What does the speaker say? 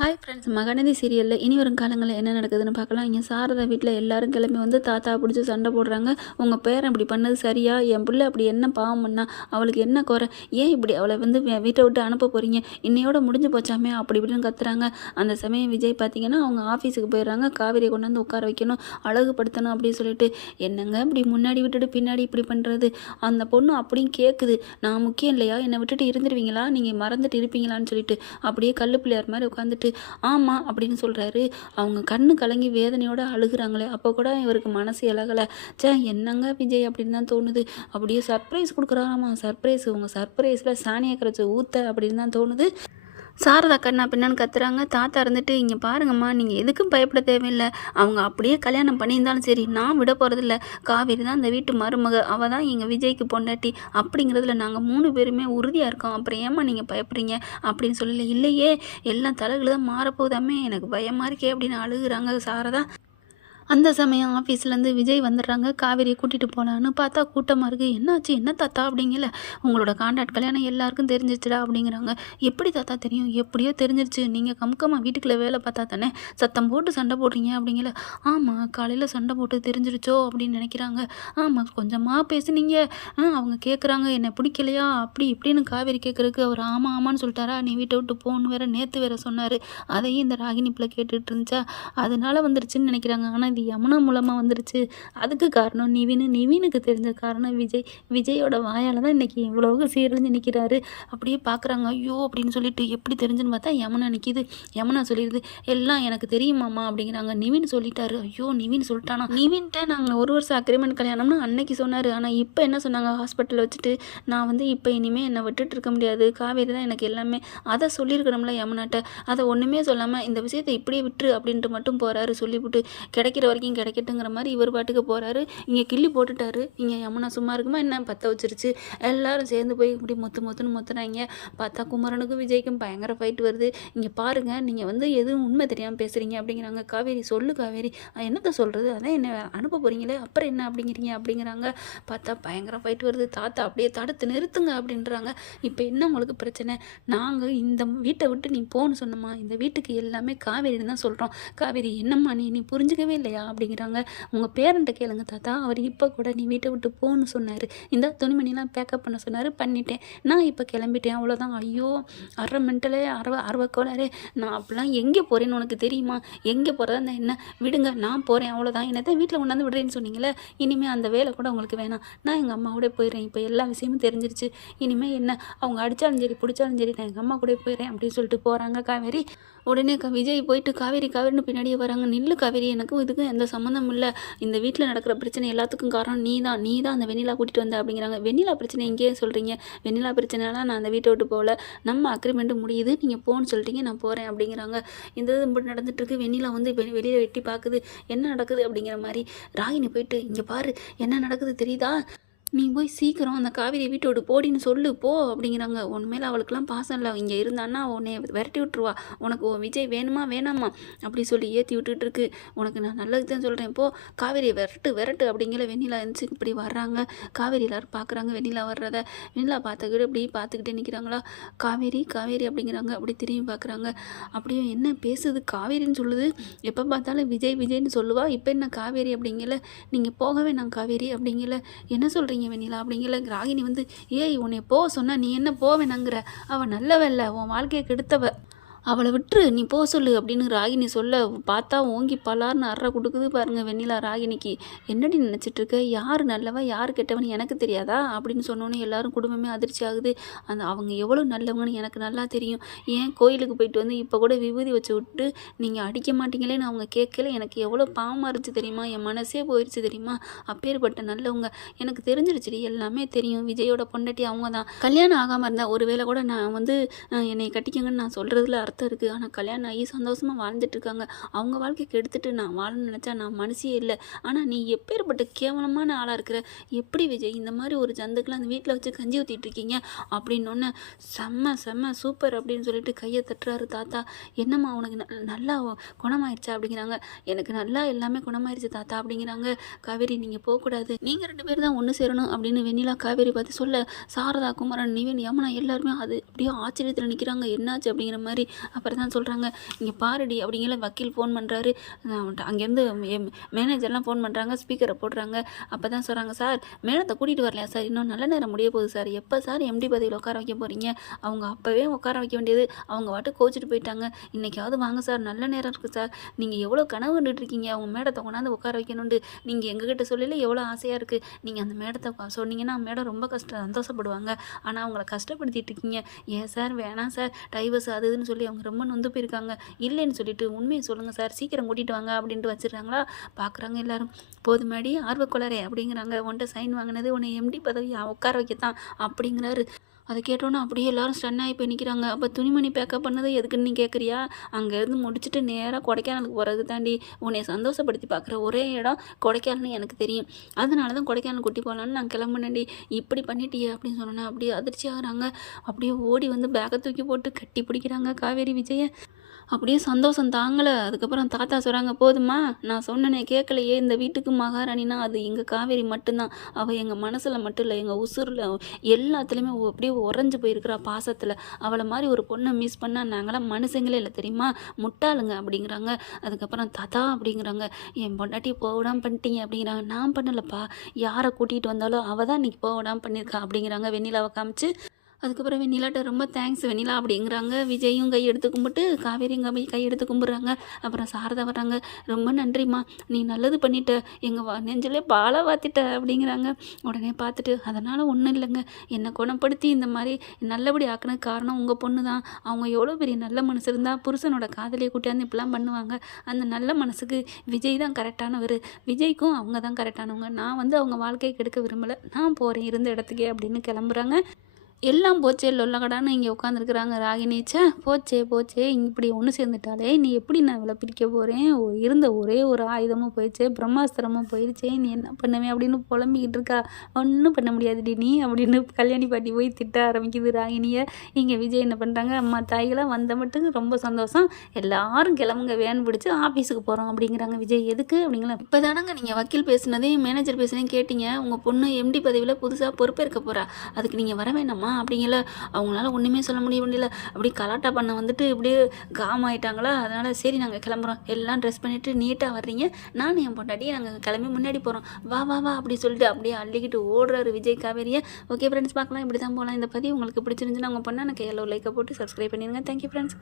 Hi friends, Mahanadi சீரியலில் இனி வரும் காலங்களில் என்ன நடக்குதுன்னு பார்க்கலாம். இங்கே சாரதா வீட்டில் எல்லாரும் கிளம்பி வந்து தாத்தா பிடிச்சி சண்டை போடுறாங்க. உங்கள் பேரன் இப்படி பண்ணது சரியா? என் பிள்ளை அப்படி என்ன பாவம் பண்ணா? அவளுக்கு என்ன குறை? ஏன் இப்படி அவளை வந்து வீட்டை விட்டு அனுப்ப போகிறீங்க? இன்னையோட முடிஞ்சு போச்சாமே அப்படி இப்படின்னு கத்துறாங்க. அந்த சமயம் விஜய் பார்த்தீங்கன்னா அவங்க ஆஃபீஸுக்கு போயிடுறாங்க. காவேரியை கொண்டு வந்து உட்கார வைக்கணும், அழகுபடுத்தணும் அப்படின்னு சொல்லிட்டு. என்னங்க இப்படி முன்னாடி விட்டுட்டு பின்னாடி இப்படி பண்ணுறது? அந்த பொண்ணு அப்படியும் கேட்குது, நான் முக்கியம் இல்லையா? என்னை விட்டுட்டு இருந்துருவீங்களா? நீங்கள் மறந்துட்டு இருப்பீங்களான்னு சொல்லிட்டு அப்படியே கல்லு பிள்ளையார் மாதிரி உட்காந்துட்டு ஆமா அப்படின்னு சொல்கிறாரு. அவங்க கண்ணு கலங்கி வேதனையோடு அழுகுறாங்களே, அப்போ கூட இவருக்கு மனசு இலகலை. என்னங்க விஜய் அப்படின்னு தான் தோணுது. அப்படியே சர்ப்ரைஸ் கொடுக்குறாராமா. சர்ப்ரைஸ், உங்கள் சர்ப்ரைஸில் சாணியை கரைச்சி ஊற்ற அப்படின்னு தான் தோணுது. சாரதா கண்ணா பின்னான்னு கத்துறாங்க. தாத்தா இருந்துட்டு, இங்கே பாருங்கம்மா, நீங்கள் எதுக்கும் பயப்பட தேவையில்லை. அவங்க அப்படியே கல்யாணம் பண்ணியிருந்தாலும் சரி, நான் விட போகிறதில்ல. காவேரி தான் இந்த வீட்டு மருமக, அவள் தான் எங்கள் விஜய்க்கு பொண்டாட்டி. அப்படிங்கிறதுல நாங்கள் 3 பேருமே உறுதியாக இருக்கோம். அப்புறம் ஏம்மா நீங்கள் பயப்படுறீங்க அப்படின்னு சொல்லல. இல்லையே, எல்லாம் தலைகள் தான் மாறப்போதாமே, எனக்கு பயமாக இருக்கே அப்படின்னு அழுகுறாங்க சாரதா. அந்த சமயம் ஆஃபீஸ்லேருந்து விஜய் வந்துடுறாங்க. காவேரியை கூட்டிகிட்டு போகலான்னு பார்த்தா கூட்டமாக இருக்குது. என்னாச்சு என்ன தாத்தா அப்படிங்கல. உங்களோட கான்ட்ராக்ட் கல்யாணம் எல்லாருக்கும் தெரிஞ்சிச்சுடா அப்படிங்கிறாங்க. எப்படி தாத்தா தெரியும்? எப்படியோ தெரிஞ்சிருச்சு. நீங்கள் கம்கமாக வீட்டுக்குள்ளே வேலை பார்த்தா தானே சத்தம் போட்டு சண்டை போடுறீங்க அப்படிங்கல. ஆமாம், காலையில் சண்டை போட்டு தெரிஞ்சிருச்சோ அப்படின்னு நினைக்கிறாங்க. ஆமாம், கொஞ்சமாக பேசுனீங்க. அவங்க கேட்குறாங்க என்னை பிடிக்கலையா அப்படி இப்படின்னு காவேரி கேட்குறதுக்கு அவர் ஆமாம் ஆமான்னு சொல்லிட்டாரா? நீ வீட்டை விட்டு போகணும் வேற நேற்று வேற சொன்னார். அதையும் இந்த ராகினி பிள்ளை கேட்டுட்டு இருந்துச்சா, அதனால வந்துருச்சுன்னு நினைக்கிறாங்க. ஆனால் யமுனா மூலமாக வந்துருச்சு. அதுக்கு காரணம் நிவினுக்கு தெரிஞ்ச காரணம் விஜய். விஜயோட வாயால் தான் இன்றைக்கி இவ்வளவு சீரழிஞ்சு நிற்கிறாரு. அப்படியே பார்க்குறாங்க. ஐயோ அப்படின்னு சொல்லிட்டு எப்படி தெரிஞ்சுன்னு பார்த்தா யமுனா நிற்கிது. யமுனா சொல்லிடுது, எல்லாம் எனக்கு தெரியுமாம்மா அப்படிங்கிறாங்க. நிவின் சொல்லிட்டாரு. ஐயோ நிவின் சொல்லிட்டானா? நிவின்ட்ட நாங்கள் 1 வருஷம் அக்ரிமெண்ட் கல்யாணம்னு அன்னைக்கு சொன்னார். ஆனால் இப்போ என்ன சொன்னாங்க? ஹாஸ்பிட்டலில் வச்சுட்டு நான் வந்து இப்போ இனிமேல் என்னை விட்டுட்டு இருக்க முடியாது, காவேரி தான் எனக்கு எல்லாமே. அதை சொல்லியிருக்கணும்ல யமுனாட்ட. அதை ஒன்றுமே சொல்லாமல் இந்த விஷயத்தை இப்படியே விட்டுரு அப்படின்ட்டு மட்டும் போகிறாரு. சொல்லிவிட்டு கிடைக்கிற வரைக்கும் கிடைக்கட்டுங்கிற மாதிரி இவர் பாட்டுக்கு போகிறாரு. இங்கே கிள்ளி போட்டுட்டாரு. இங்கே யமுனா சும்மா இருக்குமா என்ன? பற்ற வச்சிருச்சு. எல்லாரும் சேர்ந்து போய் இப்படி மொத்துன்னு மொத்துனாங்க. பார்த்தா குமரனுக்கும் விஜய்க்கும் பயங்கர ஃபைட் வருது. இங்கே பாருங்கள், நீங்கள் வந்து எதுவும் உண்மை தெரியாமல் பேசுகிறீங்க அப்படிங்கிறாங்க. காவேரி சொல்லு காவேரி, என்னத்தை சொல்கிறது? அதான் என்ன அனுப்ப போகிறீங்களே, அப்புறம் என்ன அப்படிங்கிறீங்க அப்படிங்கிறாங்க. பார்த்தா பயங்கர ஃபைட் வருது. தாத்தா அப்படியே தடுத்து நிறுத்துங்க அப்படின்றாங்க. இப்போ என்ன உங்களுக்கு பிரச்சனை? நாங்கள் இந்த வீட்டை விட்டு நீ போன்னு சொன்னோமா? இந்த வீட்டுக்கு எல்லாமே காவேரின்னு தான் சொல்கிறோம். காவேரி என்னம்மா நீ புரிஞ்சுக்கவே இல்லையா அப்படிங்கிறாங்க. உங்கள் பேரண்ட்டை கேளுங்க தாத்தா, அவர் இப்போ கூட நீ வீட்டை விட்டு போன்னு சொன்னார். இந்த துணிமணிலாம் பேக்கப் பண்ண சொன்னார், பண்ணிட்டேன். நான் இப்போ கிளம்பிட்டேன், அவ்வளோதான். ஐயோ அரை மென்டலே அரை கோளாரே. நான் அப்படிலாம் எங்கே போகிறேன்னு உனக்கு தெரியுமா? எங்கே போகிறதா இருந்தால் என்ன? விடுங்க, நான் போகிறேன், அவ்வளோதான். என்னை தான் வீட்டில் கொண்டாந்து விடுறேன்னு சொன்னீங்களே, இனிமேல் அந்த வேலை கூட உங்களுக்கு வேணாம். நான் எங்கள் அம்மாவோட போயிடுறேன். இப்போ எல்லா விஷயமும் தெரிஞ்சிருச்சு. இனிமேல் என்ன, அவங்க அடித்தாலும் சரி பிடிச்சாலும் சரி, நான் எங்கள் அம்மா கூட போயிடுறேன் அப்படின்னு சொல்லிட்டு போகிறாங்க காவேரி. உடனே விஜய் போயிட்டு காவேரின்னு பின்னாடியே வராங்க. நில்லு காவேரி, எனக்கும் இதுக்கும் எந்த சம்மந்தமும் இல்லை. இந்த வீட்டில் நடக்கிற பிரச்சனை எல்லாத்துக்கும் காரணம் நீ தான் அந்த வெண்ணிலா கூட்டிகிட்டு வந்த அப்படிங்கிறாங்க. வெண்ணிலா பிரச்சனை எங்கேயே சொல்கிறீங்க? வெண்ணிலா பிரச்சனைலாம் நான் அந்த வீட்டை விட்டு போகல. நம்ம அக்ரிமெண்ட்டு முடியுது, நீங்கள் போன்னு சொல்லிட்டீங்க, நான் போகிறேன் அப்படிங்கிறாங்க. இந்த இது இப்படி நடந்துட்டுருக்கு. வெண்ணிலா வந்து வெளியில் வெட்டி பார்க்குது, என்ன நடக்குது அப்படிங்கிற மாதிரி. ராகினி போயிட்டு, இங்கே பாரு என்ன நடக்குது தெரியுதா? நீ போய் சீக்கிரம் அந்த காவேரி வீட்டோடு போடின்னு சொல்லு போ அப்படிங்கிறாங்க. உன்மேலே அவளுக்குலாம் பாசம் இல்லை. இங்கே இருந்தான்னா உன்னை விரட்டி விட்டுருவா. உனக்கு விஜய் வேணுமா வேணாமா அப்படி சொல்லி ஏற்றி விட்டுட்டுருக்கு. உனக்கு நான் நல்லது தான் சொல்கிறேன், போ காவேரியை விரட்டு அப்படிங்கிற. வெண்ணிலா இருந்துச்சு இப்படி வர்றாங்க. காவேரி எல்லோரும் பார்க்குறாங்க வெண்ணிலா வர்றத. வெண்ணிலா பார்த்துக்கிட்டு இப்படி பார்த்துக்கிட்டே நிற்கிறாங்களா. காவேரி அப்படிங்கிறாங்க. அப்படி திரும்பி பார்க்குறாங்க. அப்படியே என்ன பேசுது காவேரின்னு சொல்லுது. எப்போ பார்த்தாலும் விஜய்னு சொல்லுவா. இப்போ என்ன காவேரி அப்படிங்கல. நீங்கள் போகவே நான் காவேரி அப்படிங்கல. என்ன சொல்கிறீங்க வெண்ணிலா அப்படிங்கல. ராகினி வந்து, ஏய் உன்னை போ சொன்னா நீ என்ன போவேனங்கிற? அவள் நல்லவ இல்லை, உன் வாழ்க்கையை கெடுத்தவ, அவளை விட்டுரு, நீ போ சொல்லு அப்படின்னு ராகினி சொல்ல பார்த்தா ஓங்கி பலார்னு அற கொடுக்குது பாருங்கள் வெண்ணிலா ராகினிக்கு. என்னடி நினச்சிட்ருக்க? யார் நல்லவன் யார் கெட்டவன் எனக்கு தெரியாதா அப்படின்னு சொன்னோன்னே எல்லாரும் குடும்பமே அதிர்ச்சி ஆகுது. அவங்க எவ்வளோ நல்லவங்கன்னு எனக்கு நல்லா தெரியும். ஏன் கோயிலுக்கு போயிட்டு வந்து இப்போ கூட விபூதி வச்சு விட்டு நீங்கள் அடிக்க மாட்டீங்களேன்னு அவங்க கேட்கல. எனக்கு எவ்வளோ பாவமாக இருந்துச்சு தெரியுமா? என் மனசே போயிடுச்சு தெரியுமா? அப்பேற்பட்ட நல்லவங்க எனக்கு தெரிஞ்சிருச்சுடி, எல்லாமே தெரியும். விஜயோட பொண்டாட்டி அவங்க தான். கல்யாணம் ஆகாமல் இருந்தால் ஒரு வேளை கூட நான் வந்து என்னை கட்டிக்கங்கன்னு நான் சொல்கிறதுல அர்த்தம் இருக்குது. ஆனால் கல்யாணம் ஆகி சந்தோஷமாக வாழ்ந்துட்டுருக்காங்க. அவங்க வாழ்க்கைக்கு எடுத்துகிட்டு நான் வாழணும்னு நினச்சா நான் மனசே இல்லை. ஆனால் நீ எப்பேற்பட்ட கேவலமான ஆளாக இருக்கிற? எப்படி விஜய் இந்த மாதிரி ஒரு ஜந்துக்கெலாம் அந்த வீட்டில் வச்சு கஞ்சி ஊற்றிட்டுருக்கீங்க அப்படின்னொன்னே செம்ம சூப்பர் அப்படின்னு சொல்லிட்டு கையை தட்டுறாரு தாத்தா. என்னம்மா உனக்கு நல்லா குணமாயிருச்சா அப்படிங்கிறாங்க. எனக்கு நல்லா எல்லாமே குணமாயிருச்சு தாத்தா அப்படிங்கிறாங்க. காவேரி நீங்கள் போகக்கூடாது, நீங்கள் 2 பேர் தான் ஒன்று சேரணும் அப்படின்னு வெண்ணிலா காவேரி பார்த்து சொல்ல, சாரதா குமரன் நிவின் யமுனா எல்லாருமே அது அப்படியே ஆச்சரியத்தில் நிற்கிறாங்க. என்னாச்சு அப்படிங்கிற மாதிரி. அப்புறம் தான் சொல்கிறாங்க, இங்கே பாருடி அப்படிங்கிற வக்கீல் ஃபோன் பண்ணுறாரு. அங்கேருந்து மேனேஜர்லாம் ஃபோன் பண்ணுறாங்க, ஸ்பீக்கரை போடுறாங்க. அப்போ தான் சொல்கிறாங்க, சார் மேடத்தை கூட்டிகிட்டு வரலையா சார், இன்னும் நல்ல நேரம் முடிய போகுது சார், எப்போ சார் எம்டி பதவியில் உட்கார வைக்க போகிறீங்க, அவங்க அப்போவே உட்கார வைக்க வேண்டியது, அவங்க வாட்டு கோச்சிட்டு போயிட்டாங்க, இன்றைக்காவது வாங்க சார், நல்ல நேரம் இருக்குது சார், நீங்கள் எவ்வளோ கனவு கண்டுட்டு இருக்கீங்க அவங்க மேடத்தை கொண்டாந்து உட்கார வைக்கணுன்ட்டு, நீங்கள் எங்ககிட்ட சொல்லல எவ்வளோ ஆசையாக இருக்குது, நீங்கள் அந்த மேடத்தை சொன்னீங்கன்னா மேடம் ரொம்ப சந்தோஷப்படுவாங்க, ஆனால் அவங்கள கஷ்டப்படுத்திட்டு இருக்கீங்க, ஏன் சார் வேணாம் சார் டைவர்ஸ் அது இதுன்னு சொல்லி அவங்க ரொம்ப நொந்து போயிருக்காங்க, இல்லைன்னு சொல்லிட்டு உண்மையை சொல்லுங்கள் சார், சீக்கிரம் கூட்டிகிட்டு வாங்க அப்படின்ட்டு வச்சிடுறாங்களா. பார்க்குறாங்க எல்லாரும், போதுமாடி ஆர்வக்கொளரே அப்படிங்கிறாங்க, உன்ட்ட சைன் வாங்கினது உன்னை எம்டி பதவி உட்கார வைக்கத்தான் அப்படிங்கிறாரு. அதை கேட்டோன்னே அப்படியே எல்லாரும் ஸ்டன் ஆகி போய் நிற்கிறாங்க. அப்போ துணிமணி பேக்கப் பண்ணது எதுக்குன்னு நீ கேட்குறியா, அங்கேருந்து முடிச்சுட்டு நேராக கொடைக்கானலுக்கு போகிறது தாண்டி, உன்னை சந்தோஷப்படுத்தி பார்க்குற ஒரே இடம் கொடைக்கானல்னு எனக்கு தெரியும், அதனால தான் கொடைக்கானல் கூட்டி போகலான்னு நான் கிளம்புனேன்டி, இப்படி பண்ணிட்டியே அப்படின்னு சொன்னேன். அப்படியே அதிர்ச்சி ஆகுறாங்க. அப்படியே ஓடி வந்து பேக்கை தூக்கி போட்டு கட்டி பிடிக்கிறாங்க காவேரி விஜயை. அப்படியே சந்தோஷம் தாங்கலை. அதுக்கப்புறம் தாத்தா சொல்கிறாங்க, போதுமா நான் சொன்னனே கேட்கலையே, இந்த வீட்டுக்கு மகாராணினா அது எங்கள் காவேரி மட்டும்தான், அவள் எங்கள் மனசில் மட்டும் இல்லை எங்கள் உசுரில் எல்லாத்துலேயுமே அப்படியே உறைஞ்சி போயிருக்கிறா பாசத்தில், அவளை மாதிரி ஒரு பொண்ணை மிஸ் பண்ணால் நாங்களாம் மனுஷங்களே இல்லை தெரியுமா, முட்டாளுங்க அப்படிங்கிறாங்க. அதுக்கப்புறம் தாத்தா அப்படிங்கிறாங்க, என் பொண்டாட்டி போவிடாமல் பண்ணிட்டீங்க அப்படிங்கிறாங்க. நான் பண்ணலப்பா, யாரை கூட்டிகிட்டு வந்தாலும் அவள் தான் இன்றைக்கி போவிடாமல் பண்ணியிருக்கா அப்படிங்கிறாங்க வெண்ணிலாவை காமிச்சு. அதுக்கப்புறம் வெண்ணிலாட்ட ரொம்ப தேங்க்ஸ் வெண்ணிலா அப்படிங்கிறாங்க. விஜயும் கையெடுத்து கும்பிட்டு காவேரியும் கையெடுத்து கும்பிட்றாங்க. அப்புறம் சாரதா வர்றாங்க, ரொம்ப நன்றிம்மா, நீ நல்லது பண்ணிட்ட, எங்கள் நெஞ்சிலே பாலை வாத்திட்ட அப்படிங்கிறாங்க. உடனே பார்த்துட்டு, அதனால் ஒன்றும் இல்லைங்க, என்னை குணப்படுத்தி இந்த மாதிரி நல்லபடி ஆக்கினது காரணம் உங்கள் பொண்ணு தான், அவங்க எவ்வளோ பெரிய நல்ல மனசு இருந்தால் புருஷனோட காதலியை கூட்டியாந்து இப்படிலாம் பண்ணுவாங்க, அந்த நல்ல மனசுக்கு விஜய் தான் கரெக்டானவர், விஜய்க்கும் அவங்க தான் கரெக்டானவங்க, நான் வந்து அவங்க வாழ்க்கையை கெடுக்க விரும்பலை, நான் போகிறேன் இருந்த இடத்துக்கே அப்படின்னு கிளம்புறாங்க. எல்லாம் போச்சே லொல்லகடான்னு இங்கே உட்காந்துருக்குறாங்க ராகினிச்சா. போச்சே இப்படி ஒன்று சேர்ந்துட்டாலே நீ எப்படி நான் இவ்வளோ பிரிக்க போகிறேன், இருந்த ஒரே ஒரு ஆயுதமும் போயிடுச்சே, பிரம்மாஸ்திரமும் போயிடுச்சே, நீ என்ன பண்ணுவேன் அப்படின்னு புலம்பிக்கிட்டு இருக்கா. ஒன்றும் பண்ண முடியாதுடி நீ அப்படின்னு கல்யாணி பாட்டி போய் திட்ட ஆரம்பிக்குது ராகினியை. இங்கே விஜய் என்ன பண்ணுறாங்க, அம்மா தாய்களாம் வந்த மட்டும் ரொம்ப சந்தோஷம், எல்லாரும் கிளம்புங்க வேன் பிடிச்சி ஆஃபீஸுக்கு போகிறோம் அப்படிங்கிறாங்க. விஜய் எதுக்கு அப்படிங்களா, இப்போ தானங்க நீங்கள் வக்கீல் பேசுனதையும் மேனேஜர் பேசுனதையும் கேட்டீங்க, உங்கள் பொண்ணு எம்டி பதவியில் புதுசாக பொறுப்பேற்க போகிறா, அதுக்கு நீங்கள் வர வேணாமா அப்படிங்கல. அவங்களால ஒன்றுமே சொல்ல முடியல, அப்படி கலாட்டா பண்ண வந்துட்டு இப்படியே காம் ஆகிட்டாங்களா. அதனால் சரி நாங்கள் கிளம்புறோம், எல்லாம் ட்ரெஸ் பண்ணிவிட்டு நீட்டாக வர்றீங்க, நானும் என் பொண்டாட்டியே நாங்கள் கிளம்பி முன்னாடி போகிறோம், வா வா வா அப்படி சொல்லிட்டு அப்படியே அள்ளிக்கிட்டு ஓடுறாரு விஜய் காவேரியை. ஓகே ஃப்ரெண்ட்ஸ், பார்க்கலாம், இப்படி தான் போகலாம். இந்த பதிவு உங்களுக்கு பிடிச்சிருந்துச்சுன்னா அவங்க பண்ணால் எனக்கு எல்லோ லைக்கை போட்டு சப்ஸ்கிரைப் பண்ணிடுங்க. Thank you friends.